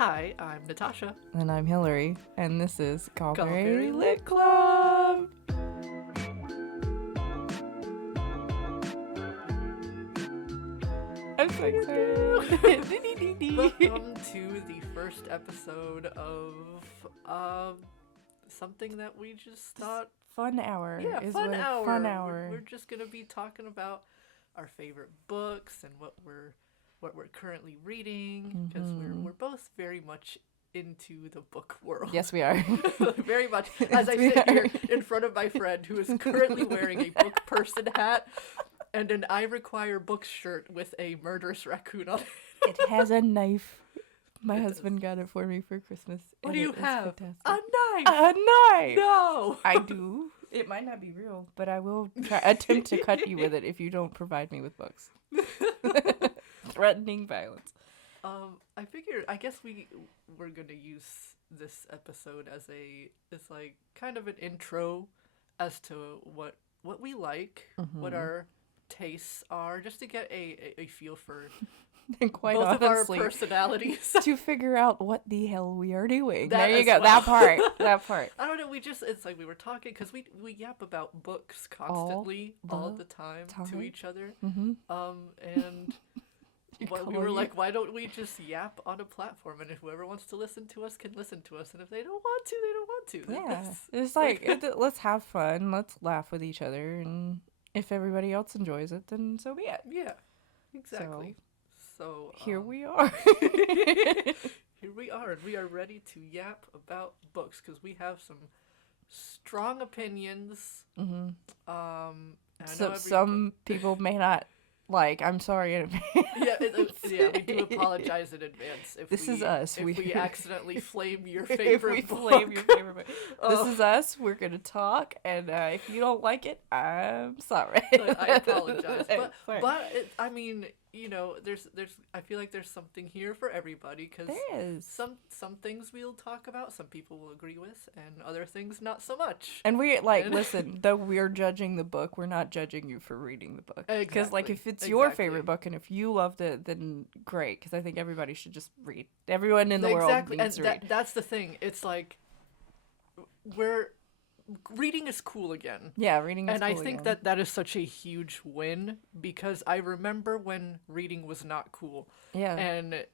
Hi, I'm Natasha. And I'm Hilary, and this is Gallberry Gallberry Lit Club. I'm so excited. Welcome to the first episode of something that we just thought. Fun hour. Yeah, is fun what hour. Fun hour. We're just gonna be talking about our favorite books and what we're currently reading because we're both very much into the book world. Yes, we are. Very much. As I sit here in front of my friend who is currently wearing a book person hat and an I Require Books shirt with a murderous raccoon on it. It has a knife. My husband got it for me for Christmas. What do you have? Fantastic. A knife! A knife! No! I do. It might not be real, but I will attempt to cut you with it if you don't provide me with books. Threatening violence. I guess we're gonna use this episode as like kind of an intro as to what we like, what our tastes are, just to get a feel for And quite both honestly, of our personalities. to figure out what the hell we are doing. That there you as go. well. That part. I don't know. It's like we were talking because we yap about books constantly all the time to each other. Mm-hmm. And we were like, why don't we just yap on a platform, and if whoever wants to listen to us can listen to us, and if they don't want to, they don't want to. Yeah, it's like let's have fun. Let's laugh with each other, and if everybody else enjoys it, then so be it. Yeah, exactly. So here we are. Here we are, and we are ready to yap about books because we have some strong opinions. Mm-hmm. So some people may not like. I'm sorry in advance. Yeah, we do apologize in advance if this is us. If we accidentally flame your If favorite we book. flame your favorite book. This is us. We're gonna talk, and if you don't like it, I'm sorry. I apologize, but I mean, there's I feel like there's something here for everybody because some things we'll talk about, some people will agree with, and other things not so much. And we listen. Though we're judging the book, we're not judging you for reading the book. Because if it's your favorite book and if you loved it, then great. Because I think everybody should just read. Everyone in the world needs to read. That's the thing. It's like reading is cool again. Yeah, reading is cool again. And I think that is such a huge win because I remember when reading was not cool. Yeah. And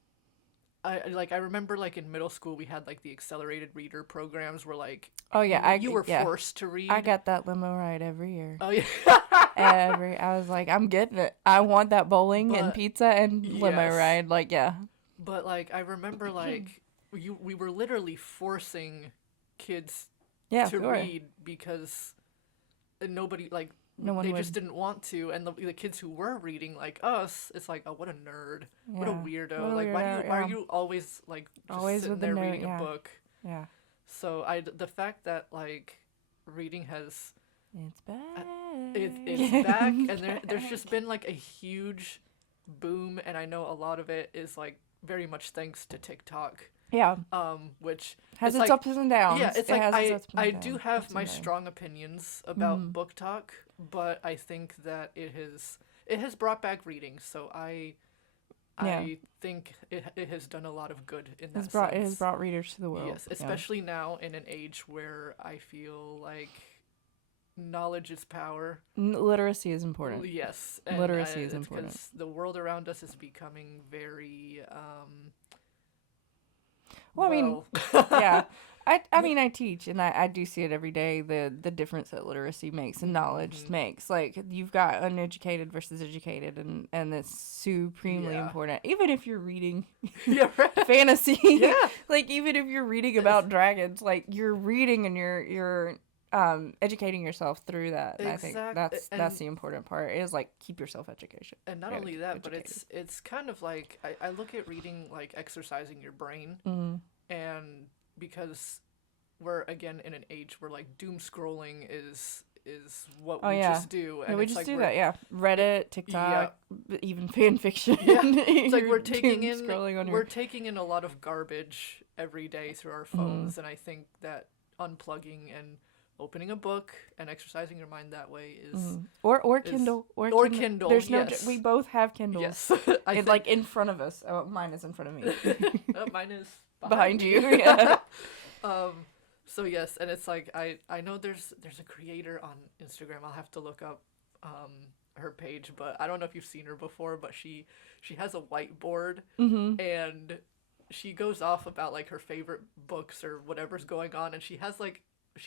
I remember like in middle school we had like the accelerated reader programs where like you were forced to read. I got that limo ride every year. Oh yeah. I was like, I'm getting it. I want that bowling and pizza and limo ride. Like, yeah. But like I remember like we were literally forcing kids to read because nobody they just didn't want to, and the kids who were reading like us, it's like, oh, what a nerd, what a weirdo, why are you always like just always sitting with there the reading a book? Yeah. So the fact that like reading has it's back, it's back, and there's just been like a huge boom, and I know a lot of it is like very much thanks to TikTok. Yeah. Which has its ups and downs. Yeah, it's I do have my strong opinions about book talk, but I think that it has brought back reading, so I think it has done a lot of good in that sense. It has brought readers to the world. Yes, especially now in an age where I feel like knowledge is power. Literacy is important. Yes. Literacy is important. Because the world around us is becoming very I mean, yeah. I mean, I teach, and I do see it every day, the difference that literacy makes and knowledge makes. Like, you've got uneducated versus educated, and it's supremely important. Even if you're reading fantasy. Yeah. Like, even if you're reading about dragons, like, you're reading and you're educating yourself through that. And I think that's the important part, is like, keep yourself education. And not only that, but it's kind of like I look at reading like exercising your brain, and because we're again in an age where like doom scrolling is what we just do, and we just do that. Yeah, Reddit, TikTok, even fan fiction. Yeah, it's like we're taking in a lot of garbage every day through our phones, and I think that unplugging and opening a book and exercising your mind that way is or Kindle or Kindle. There's we both have Kindles. Yes, like in front of us. Oh, mine is in front of me. Mine is behind you. Yeah. So yes, and it's like I know there's a creator on Instagram. I'll have to look up her page, but I don't know if you've seen her before, but she has a whiteboard, and she goes off about like her favorite books or whatever's going on, and she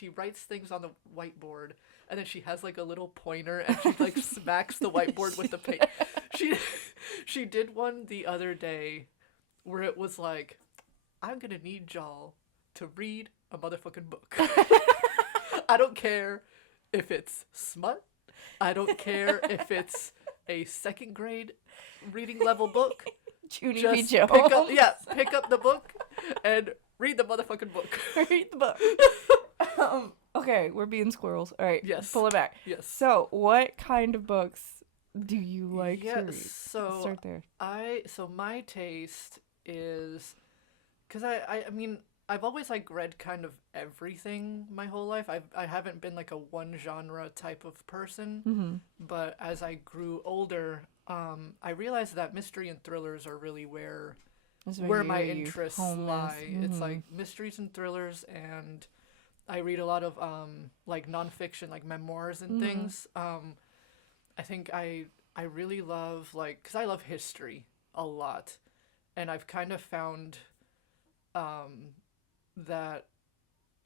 writes things on the whiteboard, and then she has like a little pointer, and she like smacks the whiteboard with the paint. She did one the other day where it was like, I'm gonna need y'all to read a motherfucking book. I don't care if it's smut. I don't care if it's a second grade reading level book. Junie B. Jones. Pick up the book and read the motherfucking book. Read the book. Okay, we're being squirrels. All right, yes. Pull it back. Yes. So, what kind of books do you like to read? So start there. So my taste is, because I mean, I've always like read kind of everything my whole life. I haven't been like a one genre type of person, but as I grew older, I realized that mystery and thrillers are really where my interests lie. It's like mysteries and thrillers, and I read a lot of like nonfiction, like memoirs and things. I think I really love, like, because I love history a lot, and I've kind of found that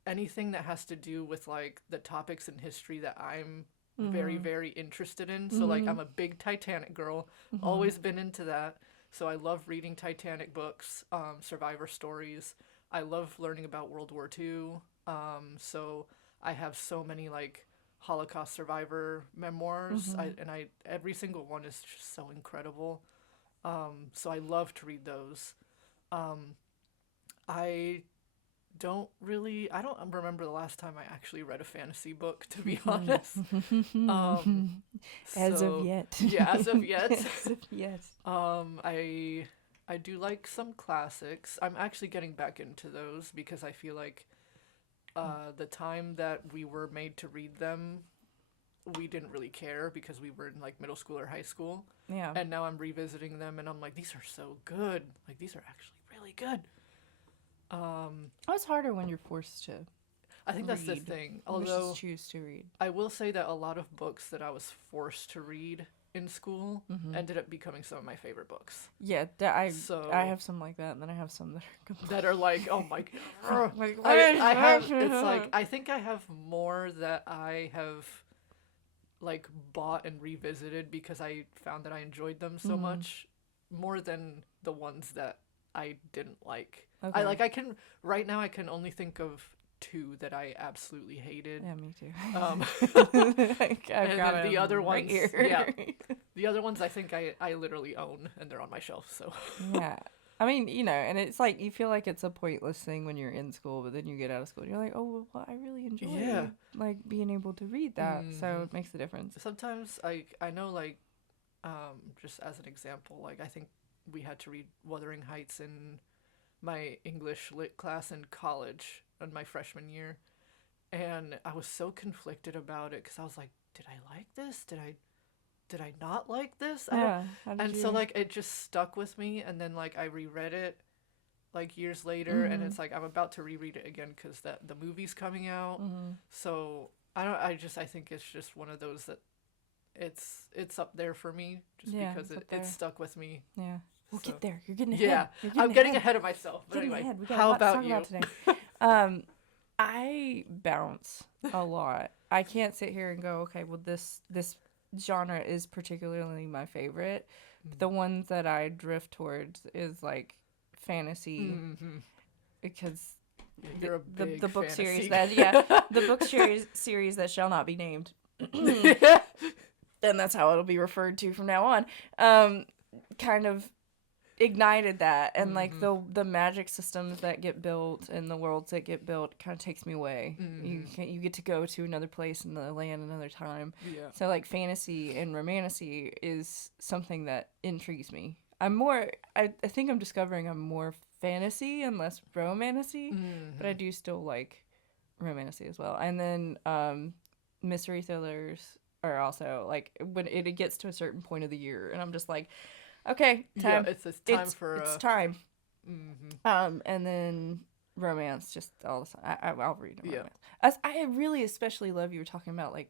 anything that has to do with like the topics in history that I'm very, very interested in. So like I'm a big Titanic girl, always been into that. So I love reading Titanic books, survivor stories. I love learning about World War II. So I have so many like Holocaust survivor memoirs, every single one is just so incredible. So I love to read those. I don't remember the last time I actually read a fantasy book, to be honest. As of yet. Yeah, as of yet. As of yet. I do like some classics. I'm actually getting back into those because I feel like the time that we were made to read them, we didn't really care because we were in like middle school or high school. Yeah. And now I'm revisiting them and I'm like, these are so good. Like, these are actually really good. It's harder when you're forced to I think read. that's the thing. Although choose to read. I will say that a lot of books that I was forced to read in school ended up becoming some of my favorite books. Yeah, I have some like that, and then I have some that are like, oh my god. I think I have more that I have like bought and revisited because I found that I enjoyed them so much, more than the ones that I didn't like. Okay. I can right now I can only think of 2 that I absolutely hated. Yeah, me too. And then the other ones, yeah, the other ones I think I literally own and they're on my shelf. So yeah, I mean, you know, and it's like you feel like it's a pointless thing when you're in school, but then you get out of school and you're like, oh well, I really enjoy like being able to read that, so it makes a difference. Sometimes I know like just as an example, like I think we had to read Wuthering Heights in my English lit class in college in my freshman year, and I was so conflicted about it because I was like, did I like this? Did I not like this? So like it just stuck with me, and then like I reread it like years later, and it's like I'm about to reread it again because the movie's coming out. So I think it's just one of those that it's up there for me just because it stuck with me. Yeah. We'll get there. You're getting ahead. Yeah, I'm getting ahead of myself. But anyway, how about you? I bounce a lot. I can't sit here and go, okay, well, this genre is particularly my favorite. But the ones that I drift towards is like fantasy, because you're a big the book fantasy. series the book series that shall not be named. And that's how it'll be referred to from now on. Kind of ignited that, and like the magic systems that get built and the worlds that get built kind of takes me away. You get to go to another place in the land another time. So like fantasy and romantasy is something that intrigues me. I think I'm discovering I'm more fantasy and less romantasy, but I do still like romantasy as well. And then mystery thrillers are also like when it gets to a certain point of the year and I'm just like, okay, time. Yeah, it's time. And then romance, just all the time. I'll read a romance. I really especially love you were talking about like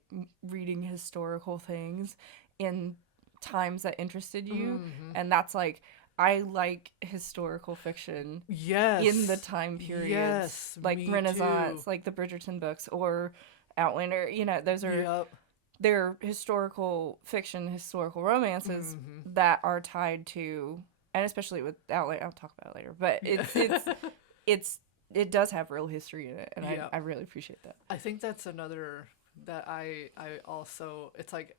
reading historical things in times that interested you, and that's like I like historical fiction. Yes. In the time periods, yes, like Renaissance, too. Like the Bridgerton books or Outlander. You know, those are they're historical fiction, historical romances that are tied to, and especially with Outlander, I'll talk about it later. But it does have real history in it, and I really appreciate that. I think that's another that I also, it's like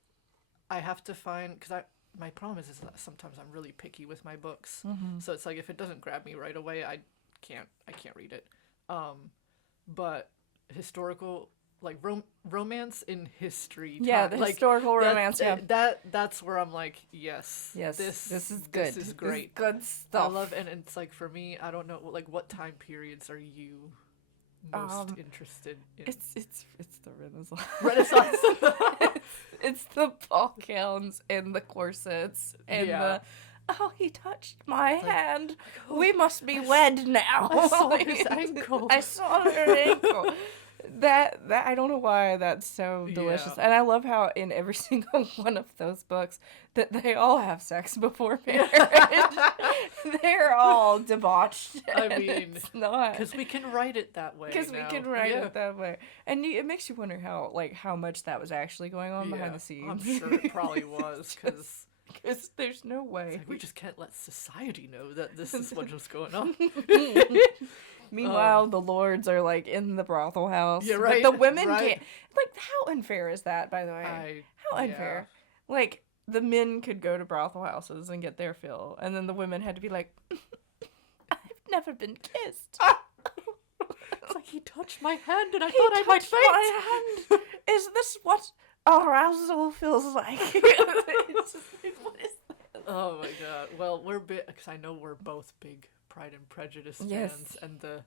I have to find, because my problem is that sometimes I'm really picky with my books, so it's like if it doesn't grab me right away, I can't read it. But historical, like romance in history. Yeah, the like, historical romance. That's where I'm like, yes, this is good. This is great. This is good stuff. I love, and it's like for me, I don't know, like what time periods are you most interested in? It's the Renaissance. it's the ball gowns and the corsets and the. Oh, he touched my hand. We must be wed now. I saw his ankle. I saw her ankle. That I don't know why that's so delicious. And I love how in every single one of those books that they all have sex before marriage. They're all debauched. I mean, because we can write it that way. Because we can write it that way. And it makes you wonder how much that was actually going on behind the scenes. I'm sure it probably was, because there's no way. Like, we just can't let society know that this is what was going on. Meanwhile, the lords are like in the brothel house. Yeah, right. But the women can't. Like, how unfair is that, by the way? How unfair. Yeah. Like, the men could go to brothel houses and get their fill, and then the women had to be like, I've never been kissed. It's like, he touched my hand and I thought I might faint. My hand. Is this what arousal feels like? It's just like, what is that? Oh my god. Well, because I know we're both big Pride and Prejudice fans, and the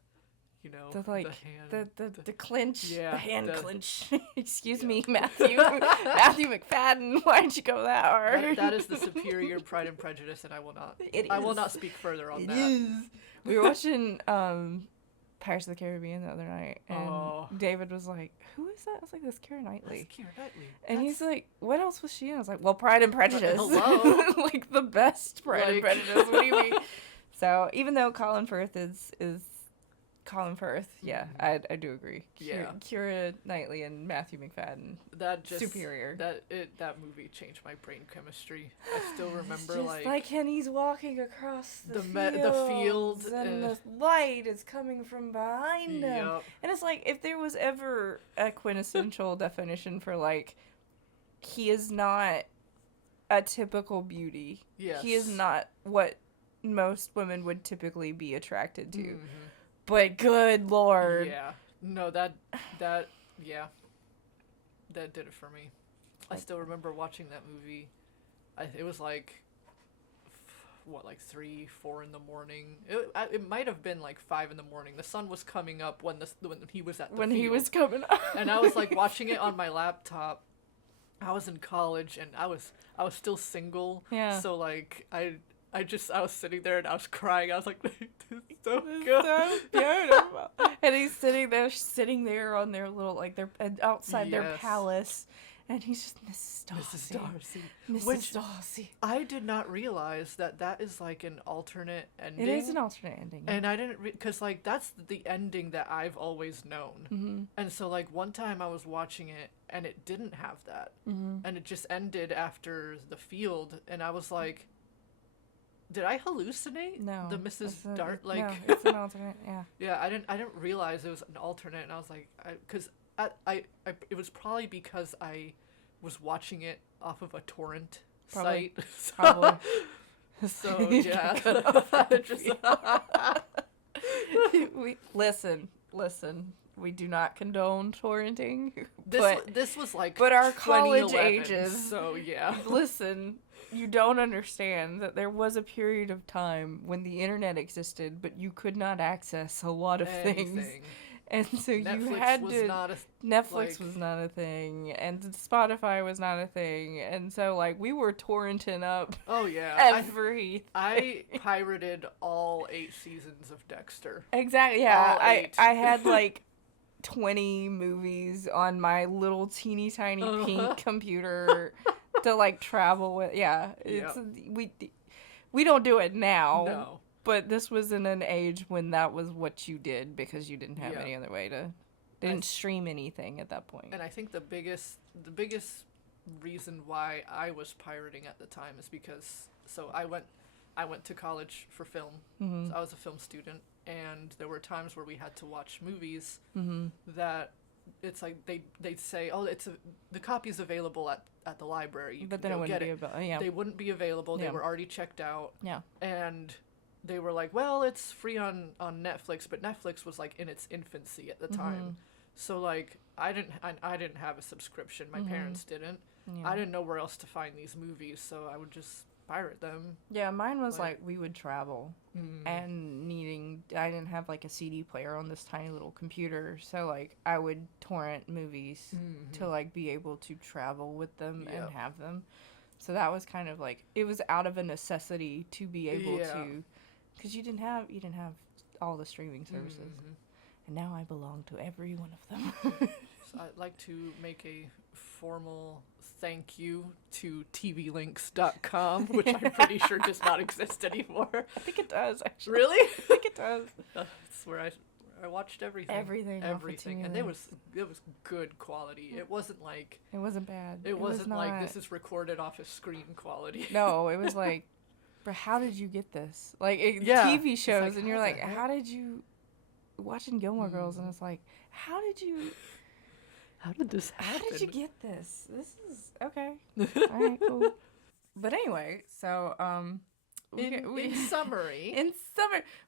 hand, the clinch, the hand clinch. Excuse me, Matthew McFadden. Why'd you go that hard? That is the superior Pride and Prejudice, and I will not speak further on that. It is. We were watching Pirates of the Caribbean the other night, and David was like, "Who is that?" I was like, "That's Keira Knightley." And he's like, "What else was she in?" I was like, "Well, Pride and Prejudice." Hello. Like the best Pride and Prejudice. What do you mean? So even though Colin Firth is Colin Firth, I do agree. Keira Knightley and Matthew McFadden, superior. That movie changed my brain chemistry. I still remember just like Henny's walking across the fields and the light is coming from behind him, and it's like if there was ever a quintessential definition for like he is not a typical beauty. Yes. He is not what most women would typically be attracted to. But good lord. Yeah. No, that did it for me. I still remember watching that movie. It was like, 3, 4 in the morning. It might have been like 5 in the morning. The sun was coming up when he was at the field. He was coming up. And I was like watching it on my laptop. I was in college and I was still single. Yeah. So like I was sitting there and I was crying. I was like, this is so good. So beautiful. And he's sitting there on their little, like, they're outside their palace. And he's just Mrs. Darcy. Mrs. Darcy. I did not realize that is like an alternate ending. It is an alternate ending. And I didn't, because like that's the ending that I've always known. Mm-hmm. And so like one time I was watching it and it didn't have that. Mm-hmm. And it just ended after the field. And I was like, did I hallucinate? No. The Mrs. Dart, no, it's an alternate, yeah. Yeah, I didn't realize it was an alternate, and I was like, because it was probably because I was watching it off of a torrent site. Probably. So yeah. Listen. We do not condone torrenting. This was like, but our college ages. So yeah. Listen. You don't understand that there was a period of time when the internet existed, but you could not access a lot of things. And so Netflix you had was to... not a, Netflix was not a thing, and Spotify was not a thing, and so, like, we were torrenting up everything. I pirated all 8 seasons of Dexter. Exactly, yeah. I had, like, 20 movies on my little teeny tiny pink computer to, like, travel with. Yeah, we don't do it now. No. But this was in an age when that was what you did because you didn't have any other way to... They didn't stream anything at that point. And I think the biggest reason why I was pirating at the time is because I went to college for film. So I was a film student, and there were times where we had to watch movies that it's like they'd say, oh, the copy's available at the library. But then it wouldn't be available. Yeah. They wouldn't be available. They were already checked out. Yeah. And they were like, well, it's free on Netflix, but Netflix was like in its infancy at the time. So like I didn't have a subscription. My parents didn't. Yeah. I didn't know where else to find these movies, so I would just pirate them. Yeah, mine was like we would travel and I didn't have like a CD player on this tiny little computer, so like I would torrent movies to like be able to travel with them and have them. So that was kind of like, it was out of a necessity to be able to, because you didn't have all the streaming services. And now I belong to every one of them. So I'd like to make a formal thank you to tvlinks.com, which I'm pretty sure does not exist anymore. I think it does, actually. Really? I think it does. That's where I watched everything. Everything. And it was good quality. It wasn't like... It wasn't bad. It wasn't like this is recorded off a screen quality. No, it was like, bro, how did you get this? Like, TV shows, and you're like, how did you... Watching Gilmore Girls, and it's like, how did this happen? How did you get this? This is okay. All right, cool. But anyway, so in summary,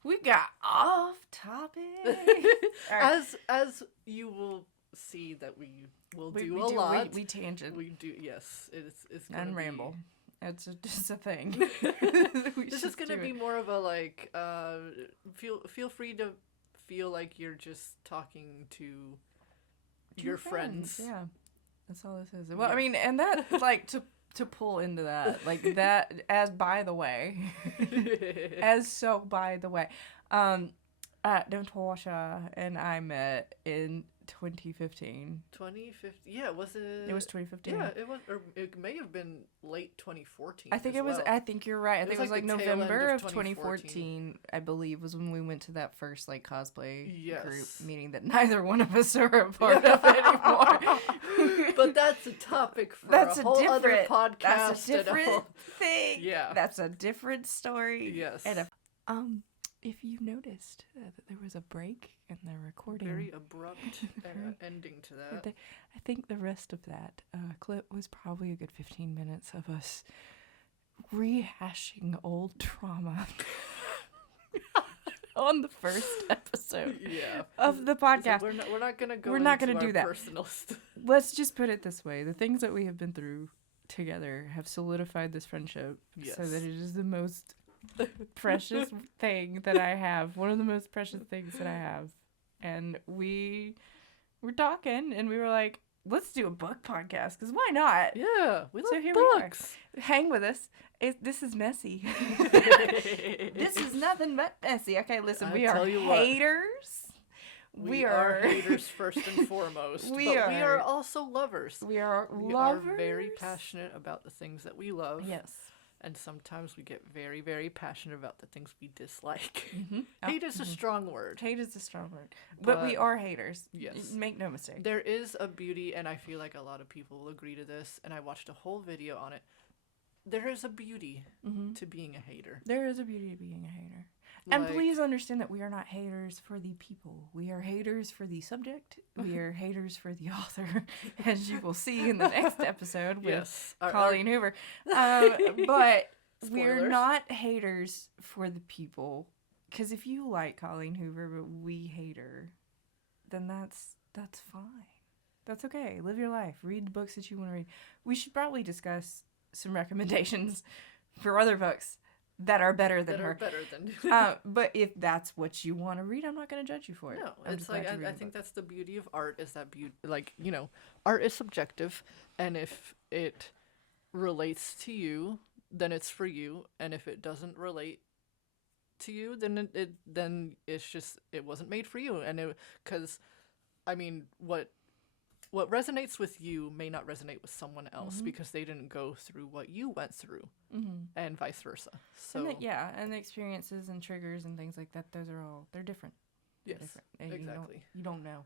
we got off topic. As you will see that we will do a lot. We tangent. We do, yes. It's and ramble. It's just a thing. This is gonna be more of a like. Feel free to feel like you're just talking to your friends. Yeah, that's all this is. Well, I mean, and that like to pull into that, like that as by the way, Natasha and I met in 2015. 2015? Yeah, was it? It was 2015. Yeah, it was, or it may have been late 2014. I think it was. Well. I think you're right. I think it was like November of 2014. 2014. I believe was when we went to that first like cosplay group meeting that neither one of us are a part of anymore. But that's a topic for a whole other podcast. That's a different thing. Yeah, that's a different story. Yes. And if you noticed that there was a break in the recording. Very abrupt ending to that. I think the rest of that clip was probably a good 15 minutes of us rehashing old trauma on the first episode of the podcast. We're not going to go We're not going to do that. Personal Let's just put it this way. The things that we have been through together have solidified this friendship so that it is the most precious thing that I have. One of the most precious things that I have. And we were talking, and we were like, let's do a book podcast, because why not? Yeah, we love books. Hang with us. This is messy. This is nothing but messy. Okay, listen, we are haters. We are haters first and foremost. We are also lovers. We are very passionate about the things that we love. Yes. And sometimes we get very, very passionate about the things we dislike. Hate is a strong word. Hate is a strong word. But we are haters. Yes. Make no mistake. There is a beauty, and I feel like a lot of people will agree to this, and I watched a whole video on it. There is a beauty to being a hater. There is a beauty to being a hater. And please understand that we are not haters for the people. We are haters for the subject. We are haters for the author, as you will see in the next episode with Colleen Hoover. But we're not haters for the people. Because if you like Colleen Hoover, but we hate her, then that's fine. That's okay. Live your life. Read the books that you want to read. We should probably discuss some recommendations for other books that are better than that her. Are better than. But if that's what you want to read, I'm not going to judge you for it. No, it's like I think that's the beauty of art is that like, you know, art is subjective, and if it relates to you, then it's for you, and if it doesn't relate to you, then then it's just it wasn't made for you, and it because I mean what resonates with you may not resonate with someone else because they didn't go through what you went through, and vice versa. So and the experiences and triggers and things like that, they're different. Yes, different. Exactly. You don't know.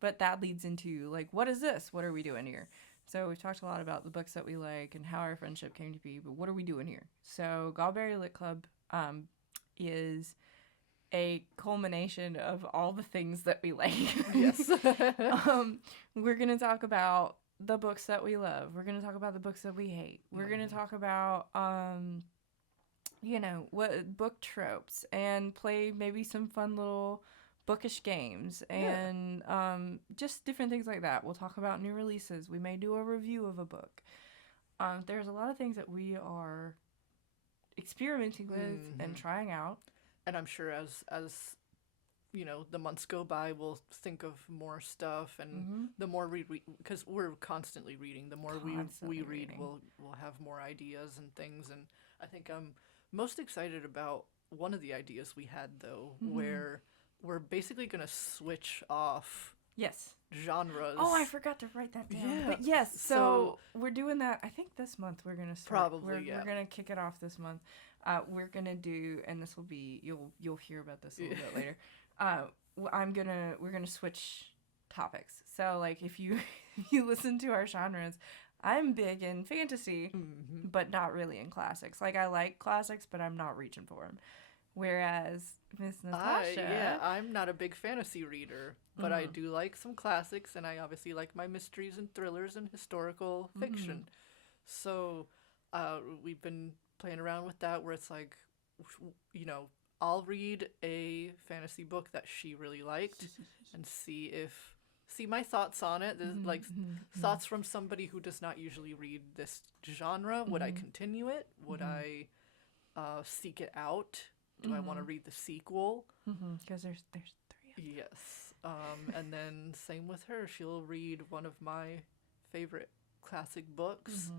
But that leads into like, what is this? What are we doing here? So we've talked a lot about the books that we like and how our friendship came to be, but what are we doing here? So Gallberry Lit Club is a culmination of all the things that we like. Yes. We're going to talk about the books that we love. We're going to talk about the books that we hate. We're going to talk about, what book tropes and play maybe some fun little bookish games and just different things like that. We'll talk about new releases. We may do a review of a book. There's a lot of things that we are experimenting with and trying out. And I'm sure as you know, the months go by, we'll think of more stuff, and the more we read, because we're constantly reading, the more we read, we'll have more ideas and things. And I think I'm most excited about one of the ideas we had, though, where we're basically going to switch off genres. Oh, I forgot to write that down. Yeah. But yes, so we're doing that. I think this month we're going to start. Probably, We're going to kick it off this month. We're going to do, and this will be, you'll hear about this a little bit later. We're going to switch topics. So like if you listen to our genres, I'm big in fantasy, but not really in classics. Like I like classics, but I'm not reaching for them. Whereas Miss Natasha, I'm not a big fantasy reader, but I do like some classics, and I obviously like my mysteries and thrillers and historical fiction. So we've been playing around with that, where it's like, you know, I'll read a fantasy book that she really liked and see my thoughts on it. Like thoughts from somebody who does not usually read this genre. Would I continue it? Would I seek it out? Do I want to read the sequel? Because there's 3 of them. Yes. And then same with her. She'll read one of my favorite classic books.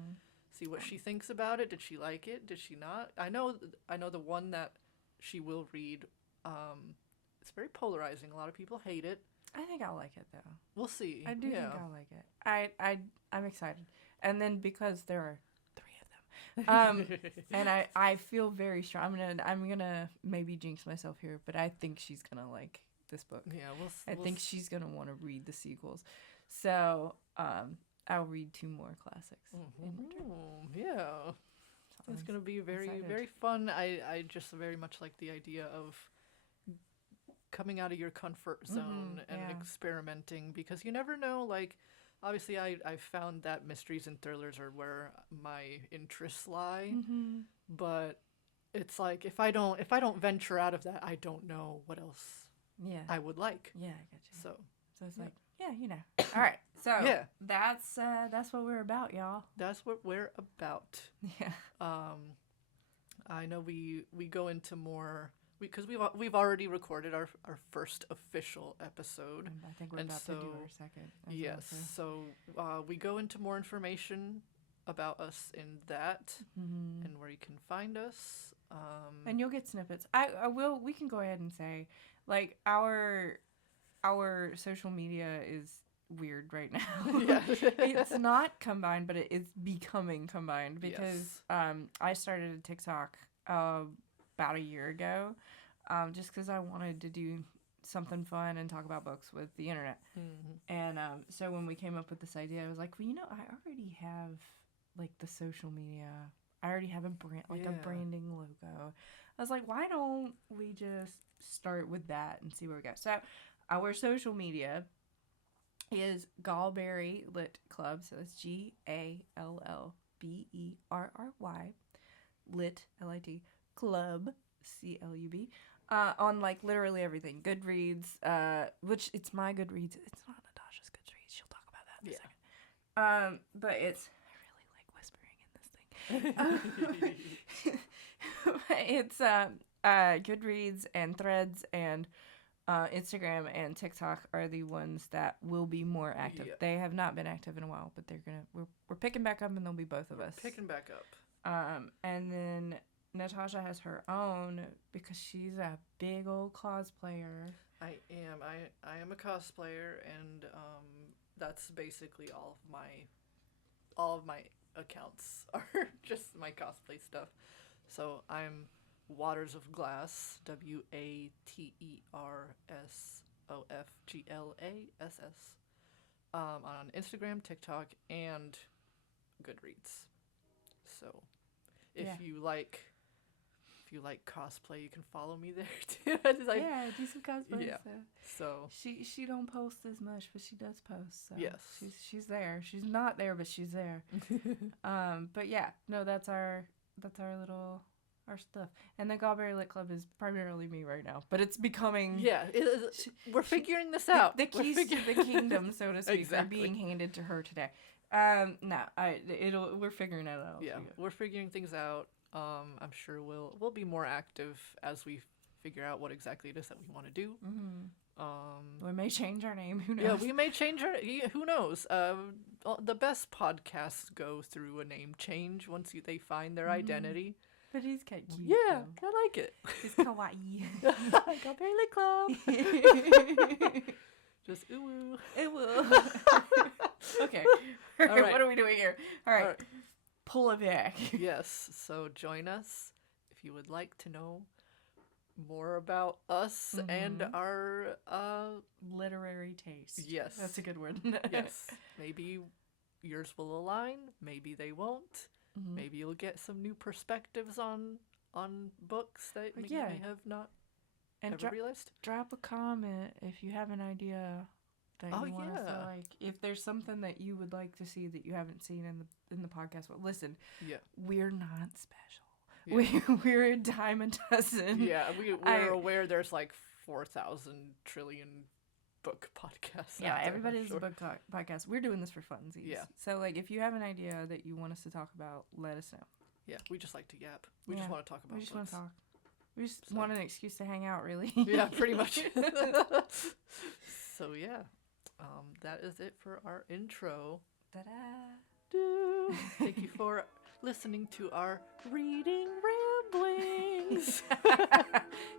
See what she thinks about it. Did she like it? Did she not? I know the one that she will read. It's very polarizing. A lot of people hate it. I think I'll like it though. We'll see. I do think I'll like it. I'm excited. And then because there are 3 of them, and I feel very strong. I'm gonna maybe jinx myself here, but I think she's gonna like this book. Yeah, I think she's gonna want to read the sequels. So I'll read 2 more classics. Yeah. So it's going to be very, very fun. I just very much like the idea of coming out of your comfort zone and experimenting, because you never know, like, obviously I've found that mysteries and thrillers are where my interests lie, but it's like if I don't venture out of that, I don't know what else I would like. Yeah, I got you. So it's like, all right. So that's what we're about, y'all. That's what we're about. Yeah. I know we go into more because we've already recorded our first official episode. I think we're about to do our second. Yes. So we go into more information about us in that and where you can find us. And you'll get snippets. We can go ahead and say, like, our social media is weird right now. Yeah. It's not combined, but it is becoming combined because I started a TikTok about a year ago just because I wanted to do something fun and talk about books with the internet. And so when we came up with this idea, I was like, well, I already have like the social media. I already have a branding logo. I was like, why don't we just start with that and see where we go? So our social media is Gallberry Lit Club. So it's GALLBERRY Lit LIT Club CLUB. On like literally everything. Goodreads, which it's my Goodreads. It's not Natasha's Goodreads. She'll talk about that in a second. But it's, I really like whispering in this thing. It's Goodreads and Threads and Instagram and TikTok are the ones that will be more active. Yeah. They have not been active in a while, but we're picking back up, and there'll be both of us. Picking back up. And then Natasha has her own because she's a big old cosplayer. I am a cosplayer, and that's basically all of my accounts are just my cosplay stuff. So I'm Waters of Glass, WATERSOFGLASS, on Instagram, TikTok, and Goodreads. So if you like cosplay, you can follow me there too. I do some cosplay. Yeah. So she don't post as much, but she does post. So yes. She's there. She's not there, but she's there. But yeah, no, that's our little our stuff. And the Gallberry Lit Club is primarily me right now, but it's becoming. Yeah, it is. We're figuring this out. The keys to the kingdom, so to speak, are being handed to her today. We're figuring it out. Yeah, we're figuring things out. I'm sure we'll be more active as we figure out what exactly it is that we want to do. Mm-hmm. We may change our name. Who knows? Yeah, we may change our. Who knows? The best podcasts go through a name change once they find their identity. But he's kind of cute. Yeah, I like it. He's kawaii. Gallberry Lit Club. Just ooh. Okay. All right. What are we doing here? All right. Pull it back. Yes. So join us if you would like to know more about us and our literary taste. Yes. That's a good word. Yes. Maybe yours will align. Maybe they won't. Mm-hmm. Maybe you'll get some new perspectives on books that you may have not ever realized. Drop a comment if you have an idea that you want us to like. If there's something that you would like to see that you haven't seen in the podcast, well, listen. Yeah. We're not special. Yeah. We're a dime a dozen. Yeah, we're aware there's like 4,000 trillion book podcasts. Yeah, everybody's a book podcast. We're doing this for funsies. Yeah. So like, if you have an idea that you want us to talk about, let us know. Yeah, we just like to yap. We just want to talk about. We just want to talk. We just want an excuse to hang out, really. Yeah, pretty much. So yeah, that is it for our intro. Ta-da! Thank you for listening to our reading ramblings.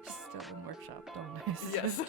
Still in workshop, don't I? Yes.